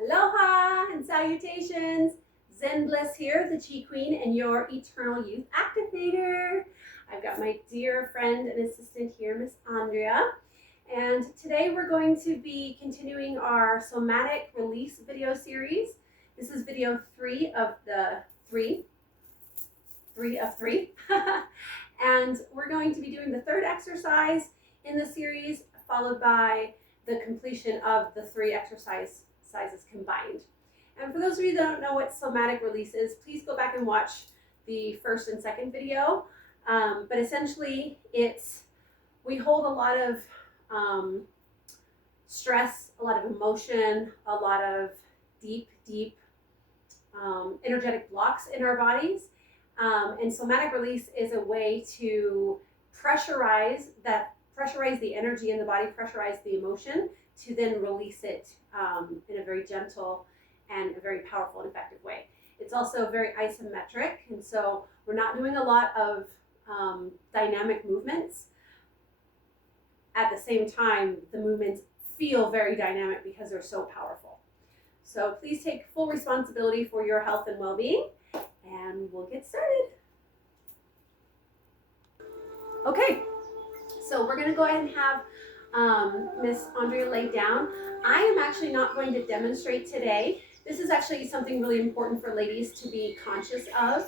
Aloha and salutations. Zen Bliss here, the Chi Queen and your Eternal Youth Activator. I've got my dear friend and assistant here, Miss Andrea. And today we're going to be continuing our somatic release video series. This is video 3 of the 3 of 3. And we're going to be doing the third exercise in the series, followed by the completion of the 3 exercises combined. And for those of you that don't know what somatic release is, please go back and watch the first and second video. But essentially, we hold a lot of stress, a lot of emotion, a lot of deep energetic blocks in our bodies. And somatic release is a way to pressurize the energy in the body, pressurize the emotion, to then release it in a very gentle and a very powerful and effective way. It's also very isometric, and so we're not doing a lot of dynamic movements. At the same time, the movements feel very dynamic because they're so powerful. So please take full responsibility for your health and well-being, and we'll get started. Okay, so we're going to go ahead and have Miss Andrea lay down. I am actually not going to demonstrate today. This is actually something really important for ladies to be conscious of.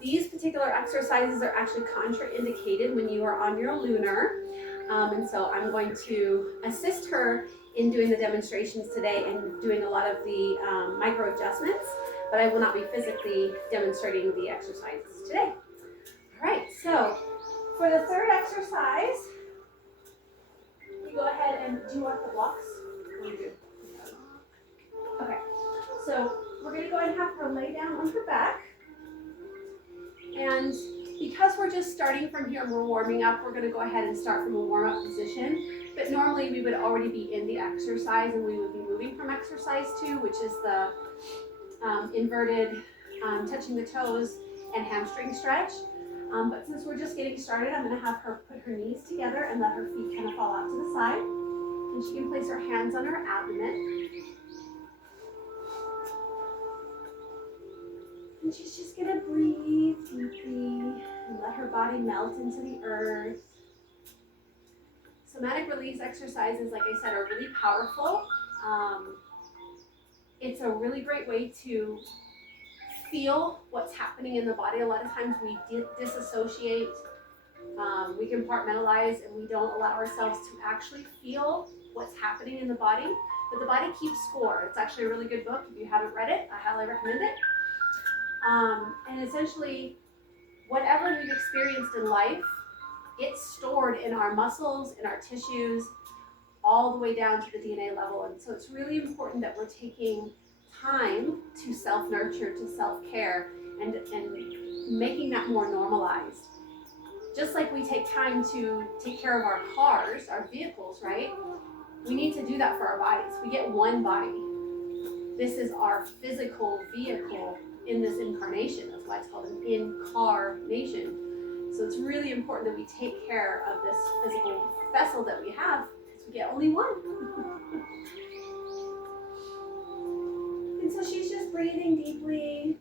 These particular exercises are actually contraindicated when you are on your lunar. And so I'm going to assist her in doing the demonstrations today and doing a lot of the micro adjustments, but I will not be physically demonstrating the exercises today. All right, so for the third exercise, you go ahead and do you want the blocks? What do you do? Okay, so we're going to go ahead and have her lay down on her back. And because we're just starting from here and we're warming up, we're going to go ahead and start from a warm-up position. But normally we would already be in the exercise and we would be moving from exercise 2, which is the inverted touching the toes and hamstring stretch. But since we're just getting started, I'm going to have her put her knees together and let her feet kind of fall out to the side. And she can place her hands on her abdomen. And she's just going to breathe deeply and let her body melt into the earth. Somatic release exercises, like I said, are really powerful. It's a really great way to feel what's happening in the body. A lot of times we disassociate, we compartmentalize, and we don't allow ourselves to actually feel what's happening in the body. But the body keeps score. It's actually a really good book. If you haven't read it, I highly recommend it. And essentially, whatever we've experienced in life, it's stored in our muscles, in our tissues, all the way down to the DNA level. And so it's really important that we're taking time to self-nurture, to self-care, and making that more normalized. Just like we take time to take care of our cars, our vehicles, right? We need to do that for our bodies. We get one body. This is our physical vehicle in this incarnation. That's why it's called an incarnation. So it's really important that we take care of this physical vessel that we have, because we get only one. And so she's just breathing deeply.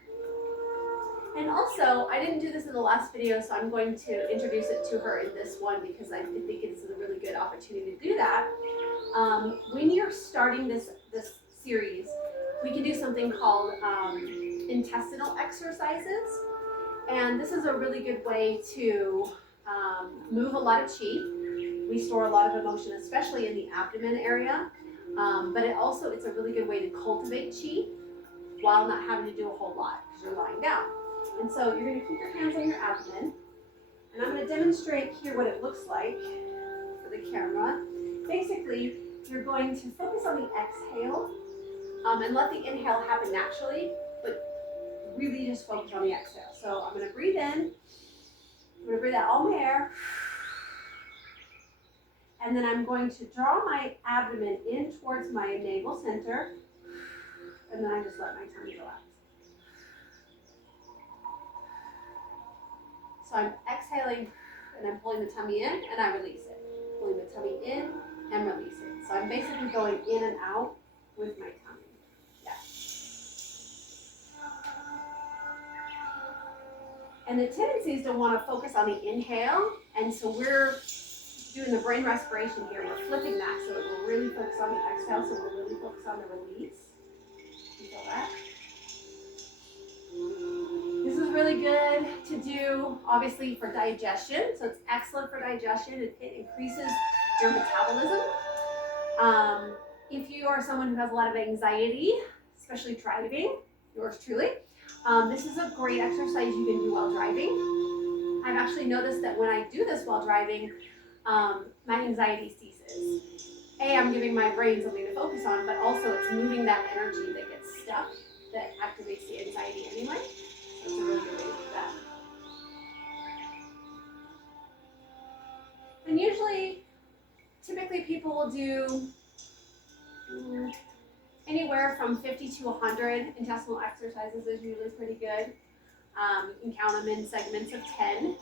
And also, I didn't do this in the last video, so I'm going to introduce it to her in this one because I think it's a really good opportunity to do that. When you're starting this series, we can do something called intestinal exercises. And this is a really good way to move a lot of chi. We store a lot of emotion, especially in the abdomen area. But it's a really good way to cultivate chi while not having to do a whole lot because you're lying down. And so you're going to keep your hands on your abdomen. And I'm going to demonstrate here what it looks like for the camera. Basically, you're going to focus on the exhale and let the inhale happen naturally, but really just focus on the exhale. So I'm going to breathe in. I'm going to breathe out all my air. And then I'm going to draw my abdomen in towards my navel center. And then I just let my tummy relax. So I'm exhaling and I'm pulling the tummy in and I release it. Pulling the tummy in and release it. So I'm basically going in and out with my tummy. And the tendency is to want to focus on the inhale, and so we're doing the brain respiration here. We're flipping that so that we're really focused on the exhale, so we're really focused on the release. You feel that? This is really good to do, obviously, for digestion. So it's excellent for digestion. It increases your metabolism. If you are someone who has a lot of anxiety, especially driving, yours truly, this is a great exercise you can do while driving. I've actually noticed that when I do this while driving, my anxiety ceases. I'm giving my brain something to focus on, but also it's moving that energy that gets stuck, that activates the anxiety anyway. So it's a really good way to do that. And usually, typically people will do anywhere from 50 to 100 intestinal exercises is usually pretty good. You can count them in segments of 10.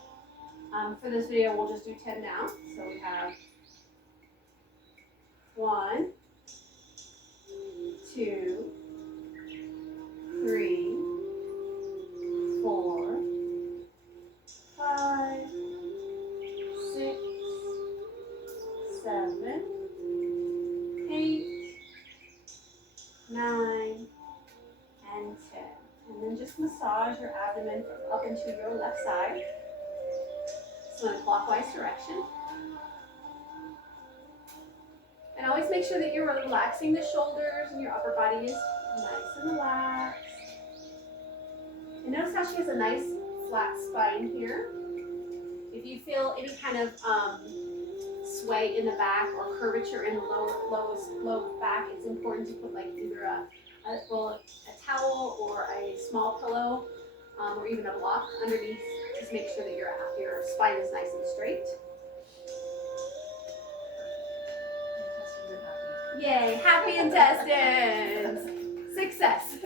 For this video, we'll just do 10 now. So we have 1, 2, 3, 4, 5, 6, 7, 8, 9, and 10. And then just massage your abdomen up into your left side. So in a clockwise direction. And always make sure that you're relaxing the shoulders and your upper body is nice and relaxed. And notice how she has a nice flat spine here. If you feel any kind of sway in the back or curvature in the low back, it's important to put like either a towel or a small pillow or even a block underneath. Just make sure that your spine is nice and straight. Yay, happy intestines! Success!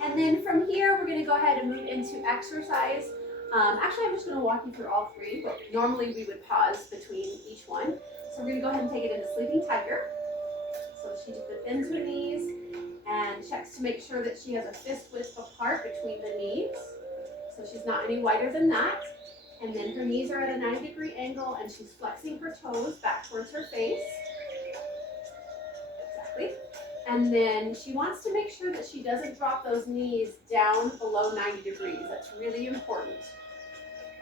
And then from here, we're going to go ahead and move into exercise. Actually, I'm just going to walk you through all three, but normally we would pause between each one. So we're going to go ahead and take it into Sleeping Tiger. So she bends her knees and checks to make sure that she has a fist width apart between the knees. So she's not any wider than that. And then her knees are at a 90-degree angle and she's flexing her toes back towards her face. Exactly. And then she wants to make sure that she doesn't drop those knees down below 90 degrees. That's really important.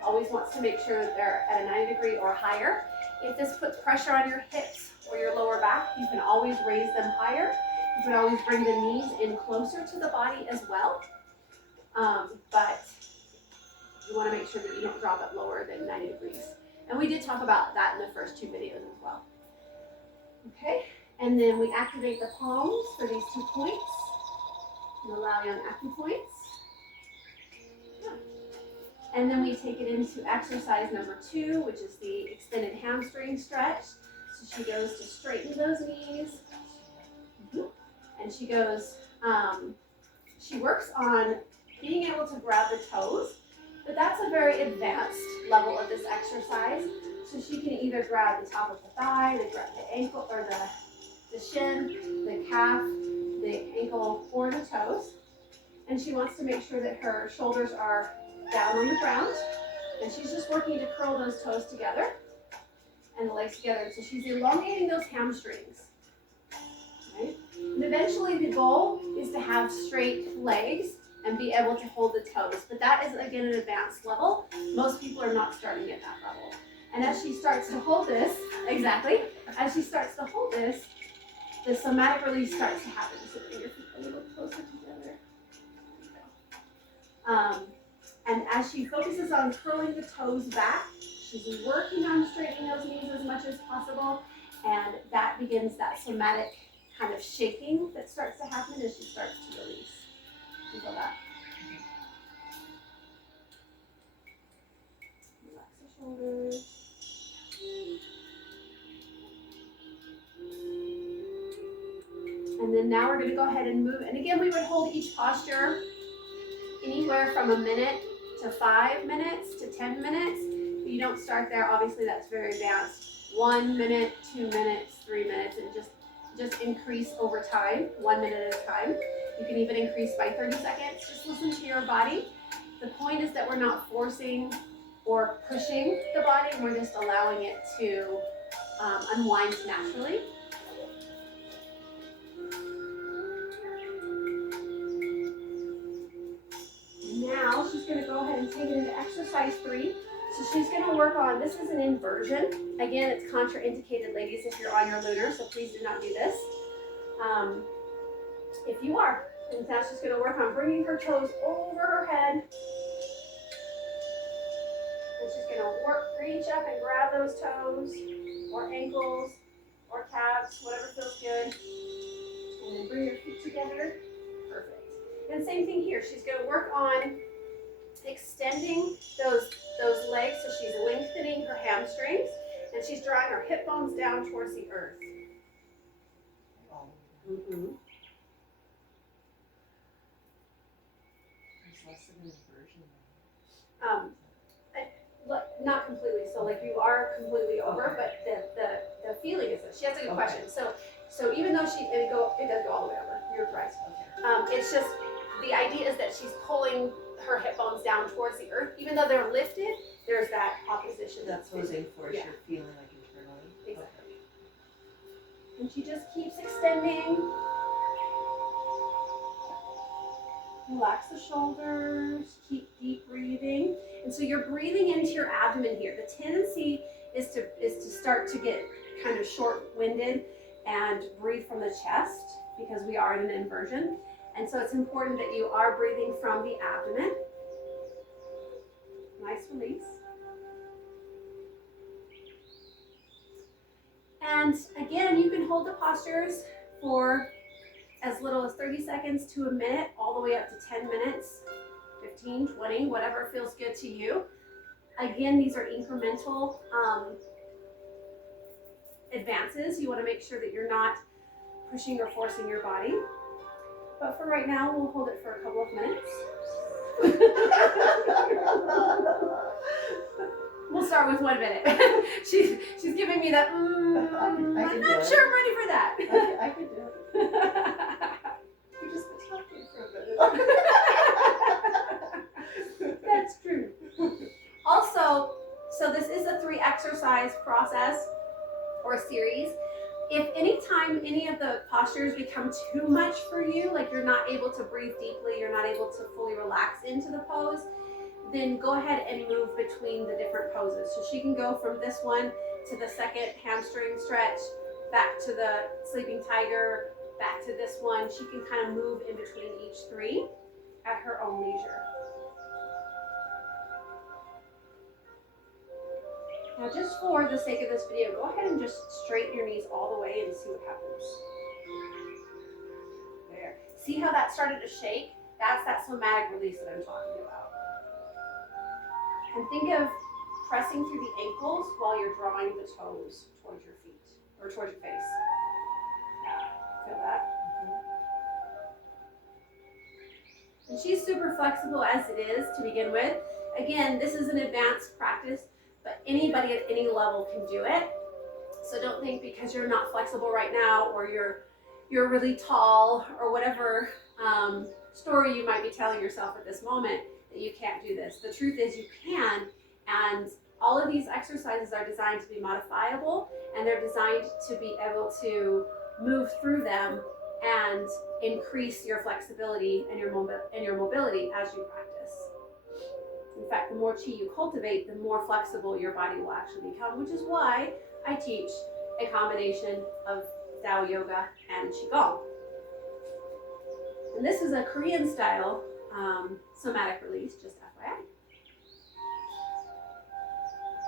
Always wants to make sure that they're at a 90 degree or higher. If this puts pressure on your hips or your lower back, you can always raise them higher. You can always bring the knees in closer to the body as well. But you want to make sure that you don't drop it lower than 90 degrees. And we did talk about that in the first two videos as well. Okay, and then we activate the palms for these 2 points and allow young acupoints. And then we take it into exercise number 2, which is the extended hamstring stretch. So she goes to straighten those knees. And she goes, she works on being able to grab the toes, but that's a very advanced level of this exercise. So she can either grab the top of the thigh, the ankle, or the shin, the calf, the ankle, or the toes. And she wants to make sure that her shoulders are down on the ground. And she's just working to curl those toes together and the legs together. So she's elongating those hamstrings. Right? And eventually the goal is to have straight legs and be able to hold the toes. But that is, again, an advanced level. Most people are not starting at that level. And as she starts to hold this, exactly, as she starts to hold this, the somatic release starts to happen. So bring your feet a little closer together. And as she focuses on curling the toes back, she's working on straightening those knees as much as possible. And that begins that somatic kind of shaking that starts to happen as she starts to release. You feel that? Relax the shoulders. And then now we're going to go ahead and move. And again, we would hold each posture anywhere from a minute to 5 minutes to 10 minutes. But you don't start there. Obviously, that's very advanced. 1 minute, 2 minutes, 3 minutes, and just increase over time, 1 minute at a time. You can even increase by 30 seconds. Just listen to your body. The point is that we're not forcing or pushing the body, we're just allowing it to unwind naturally. Now she's going to go ahead and take it into exercise 3. So she's going to work on, this is an inversion. Again, it's contraindicated, ladies, if you're on your lunar, so please do not do this. If you are, and now she's going to work on bringing her toes over her head. And she's going to reach up and grab those toes, or ankles, or calves, whatever feels good. And then bring your feet together. Perfect. And same thing here. She's going to work on extending those legs, so she's lengthening her hamstrings, and she's drawing her hip bones down towards the earth. Mm-hmm. There's less of an inversion. Not completely. So like you are completely over, but the feeling is that she has a good question. So even though it does go all the way over. You're right. Okay. It's just the idea is that she's pulling her hip bones down towards the earth, even though they're lifted. There's that opposition. That's posing force you're feeling like internally. Exactly. Okay. And she just keeps extending. Relax the shoulders, keep deep breathing. And so you're breathing into your abdomen here. The tendency is to start to get kind of short-winded and breathe from the chest because we are in an inversion. And so it's important that you are breathing from the abdomen. Nice release. And again, you can hold the postures for as little as 30 seconds to a minute, all the way up to 10 minutes, 15, 20, whatever feels good to you. Again, these are incremental advances. You want to make sure that you're not pushing or forcing your body. But for right now, we'll hold it for a couple of minutes. We'll start with 1 minute. She's giving me that, I'm not sure I'm ready for that. I can do it. You're just talking for a minute. That's true. Also, so this is a 3 exercise process or series. If anytime any of the postures become too much for you, like you're not able to breathe deeply, you're not able to fully relax into the pose, then go ahead and move between the different poses. So she can go from this one to the second hamstring stretch, back to the sleeping tiger, back to this one. She can kind of move in between each 3 at her own leisure. Now just for the sake of this video, go ahead and just straighten your knees all the way and see what happens. There. See how that started to shake? That's that somatic release that I'm talking about. And think of pressing through the ankles while you're drawing the toes towards your feet, or towards your face. Yeah, feel that? Mm-hmm. And she's super flexible as it is to begin with. Again, this is an advanced practice, but anybody at any level can do it. So don't think because you're not flexible right now, or you're really tall, or whatever story you might be telling yourself at this moment, that you can't do this. The truth is you can, and all of these exercises are designed to be modifiable, and they're designed to be able to move through them and increase your flexibility and your mobility as you practice. In fact, the more chi you cultivate, the more flexible your body will actually become, which is why I teach a combination of Tao Yoga and Qigong. And this is a Korean style somatic release, just FYI.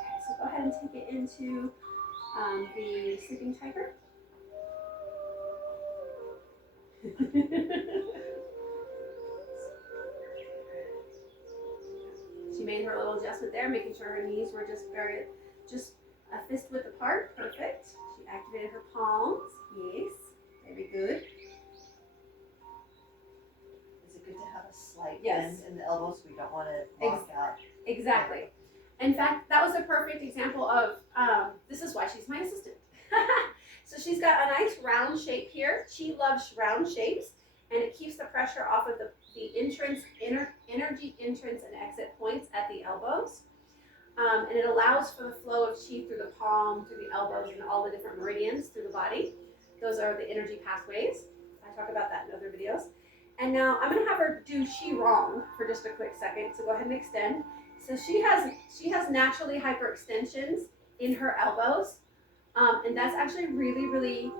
Okay, so go ahead and take it into the sleeping tiger. She made her little adjustment there, making sure her knees were just a fist width apart. Perfect. She activated her palms. Yes, very good. Is it good to have a slight Yes. bend in the elbows so we don't want to lock out? Exactly. In fact, that was a perfect example of, this is why she's my assistant. So she's got a nice round shape here. She loves round shapes. and it keeps the pressure off of the energy entrance and exit points at the elbows. And it allows for the flow of chi through the palm, through the elbows, and all the different meridians through the body. Those are the energy pathways. I talk about that in other videos. And now I'm going to have her do Qigong for just a quick second. So go ahead and extend. So she has naturally hyperextensions in her elbows, and that's actually really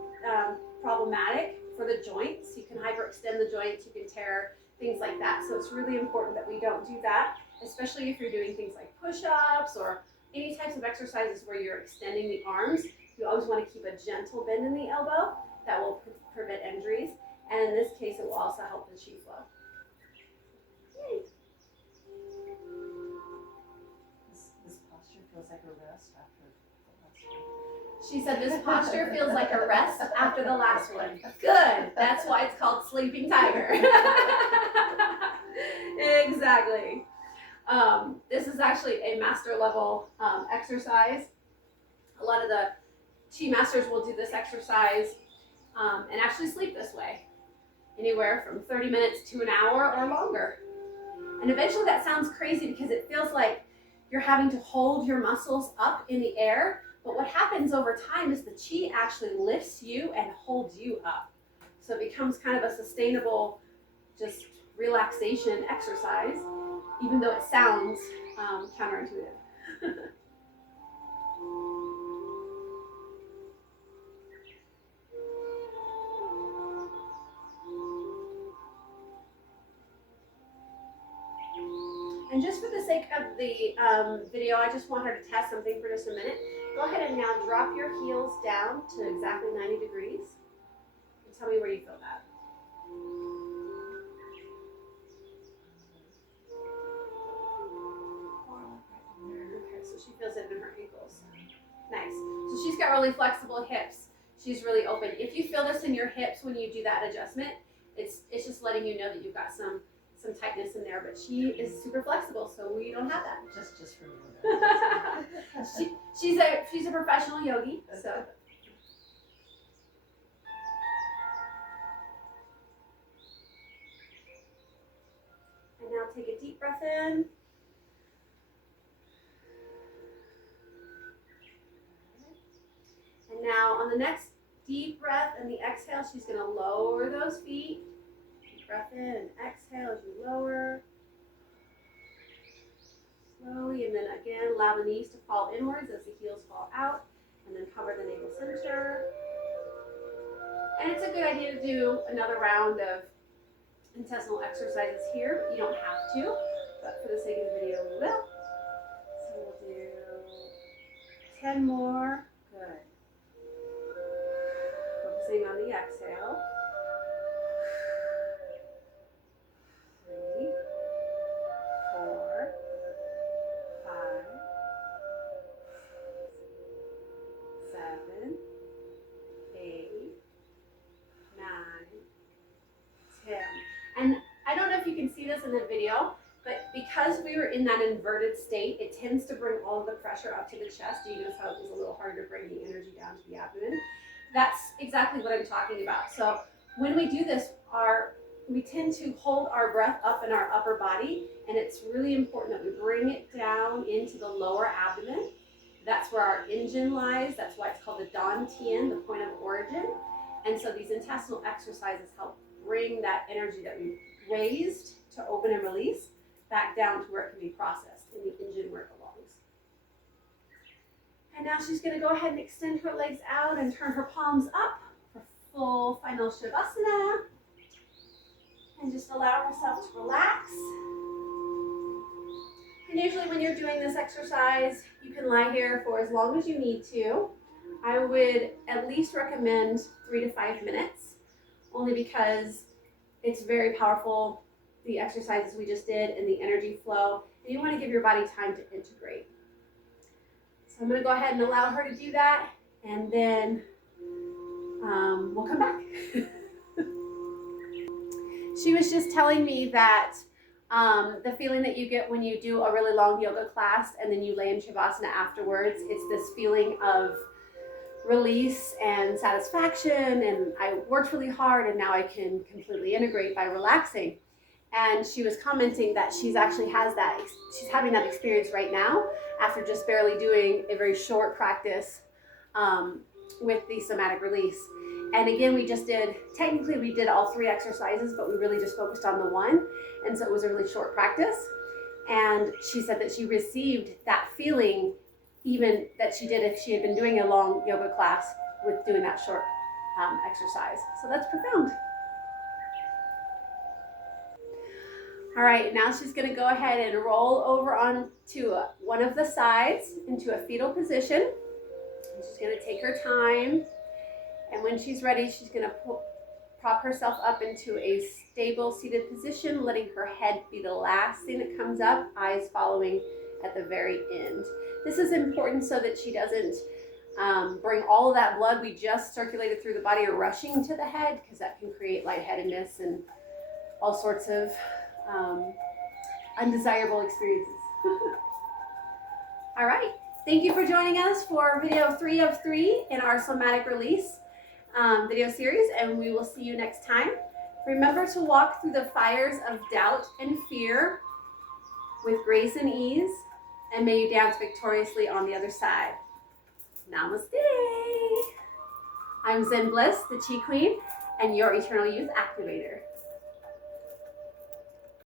problematic for the joints. You can hyperextend the joints, you can tear things like that. So it's really important that we don't do that, especially if you're doing things like push-ups or any types of exercises where you're extending the arms. You always want to keep a gentle bend in the elbow. That will prevent injuries, and in this case it will also help the chi flow. Yay. This posture feels like a rest after the last one. She said this posture feels like a rest after the last one. Good. That's why it's called Sleeping Tiger. Exactly. This is actually a master level exercise. A lot of the Chi masters will do this exercise and actually sleep this way. Anywhere from 30 minutes to an hour or longer. And eventually that sounds crazy because it feels like you're having to hold your muscles up in the air. But what happens over time is the chi actually lifts you and holds you up. So it becomes kind of a sustainable, just relaxation exercise, even though it sounds counterintuitive. And just for the sake of the video, I just want her to test something for just a minute. Go ahead and now drop your heels down to exactly 90 degrees. And tell me where you feel that. Okay, so she feels it in her ankles. Nice. So she's got really flexible hips. She's really open. If you feel this in your hips when you do that adjustment, it's just letting you know that you've got some tightness in there, but she is super flexible, so we don't have that. Just for yoga. She's a professional yogi, so. And now take a deep breath in. And now on the next deep breath and the exhale, she's going to lower those feet. Breath in and exhale as you lower. Slowly, and then again, allow the knees to fall inwards as the heels fall out, and then cover the navel center. And it's a good idea to do another round of intestinal exercises here, but you don't have to, but for the sake of the video, we will. So we'll do 10 more. Good. Focusing on the exhale. 3, 4, 5, 7, 8, 9, 10. And I don't know if you can see this in the video, but because we were in that inverted state, it tends to bring all of the pressure up to the chest. Do you notice how it was a little harder to bring the energy down to the abdomen? That's exactly what I'm talking about. So when we do this, we tend to hold our breath up in our upper body, and it's really important that we bring it down into the lower abdomen. That's where our engine lies. That's why it's called the Dan Tian, the point of origin. And so these intestinal exercises help bring that energy that we raised to open and release back down to where it can be processed in the engine where it belongs. And now she's going to go ahead and extend her legs out and turn her palms up for full final Shavasana. And just allow herself to relax. And usually when you're doing this exercise, you can lie here for as long as you need to. I would at least recommend 3 to 5 minutes, only because it's very powerful, the exercises we just did and the energy flow, and you want to give your body time to integrate. So I'm going to go ahead and allow her to do that, and then we'll come back. She was just telling me that the feeling that you get when you do a really long yoga class and then you lay in Shavasana afterwards, it's this feeling of release and satisfaction, and I worked really hard and now I can completely integrate by relaxing. And she was commenting that she's actually she's having that experience right now after just barely doing a very short practice with the somatic release. And again, we did all 3 exercises, but we really just focused on the one. And so it was a really short practice. And she said that she received that feeling even that she did if she had been doing a long yoga class with doing that short exercise. So that's profound. All right, now she's gonna go ahead and roll over onto one of the sides into a fetal position. She's gonna take her time. And when she's ready, she's gonna prop herself up into a stable seated position, letting her head be the last thing that comes up, eyes following at the very end. This is important so that she doesn't bring all of that blood we just circulated through the body rushing to the head, because that can create lightheadedness and all sorts of undesirable experiences. All right, thank you for joining us for video 3 of 3 in our somatic release video series, and we will see you next time. Remember to walk through the fires of doubt and fear with grace and ease, and may you dance victoriously on the other side. Namaste. I'm Zen Bliss, the Chi Queen, and your Eternal Youth Activator.